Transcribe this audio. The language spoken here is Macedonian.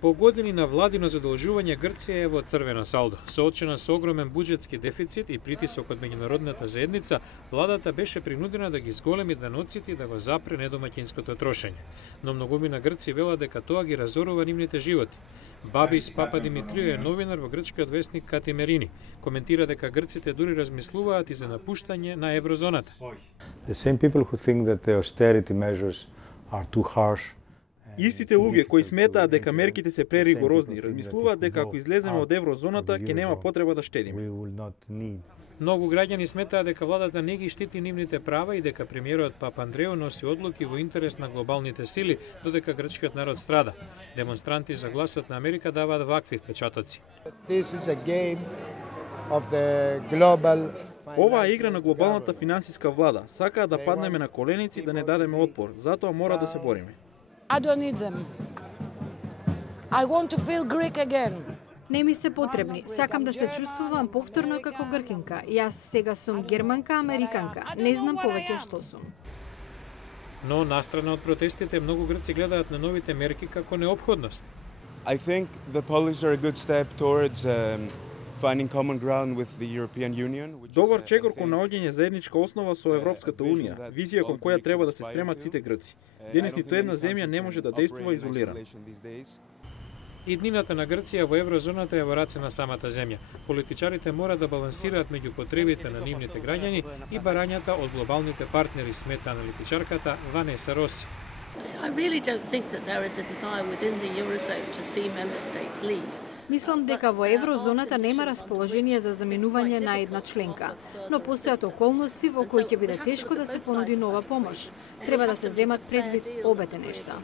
По години на владино задолжување Грција е во црвено салдо. Соочена со огромен буџетски дефицит и притисок од меѓународната заедница, владата беше принудена да ги зголеми даноците и да го запре недомаќинското трошење. Но многумина Грци велат дека тоа ги разорува нивните животи. Бабис Пападимитрио е новинар во грчкиот весник Катимерини. Коментира дека грците дури размислуваат и за напуштање на еврозоната. The same people who think that the austerity measures are too harsh. Истите луѓе кои сметаат дека мерките се преригорозни, размислуваат дека ако излеземе од еврозоната, ќе нема потреба да штедиме. Многу граѓани сметаат дека владата не ги штити нивните права и дека премиерот Папандреу носи одлуки во интерес на глобалните сили, додека грчкиот народ страда. Демонстранти за гласот на Америка даваат вакви впечатоци. Оваа е игра на глобалната финансиска влада. Сакаат да паднеме на коленици да не дадеме отпор, затоа мора да се бориме. I don't need them. I want to feel Greek again. Не ми се потребни. Сакам да се чувствувам повторно како гркинка. Јас сега сум германка, американка. Не знам повеќе што сум. Но настрана од протестите, многу грци гледаат на новите мерки како неопходност. I think the policies are a good step towards finding common ground with the European Union. Добар чекор кон наоѓање заедничка основа со Европската унија, визија кон која треба да се стремат сите грци. Денес ниту една земја не може да действува изолирано. Иднината на Грција во еврозоната е во раце на самата земја. Политичарите мора да балансираат меѓу потребите на нивните граѓани и барањата од глобалните партнери, смета аналитичарката Ванеса Роси. I really don't think that there is a desire within the Eurozone to see member states leave. Мислам дека во еврозоната нема расположение за заменување на една членка, но постојат околности во кои ќе биде тешко да се понуди нова помош. Треба да се земат предвид обете нешта.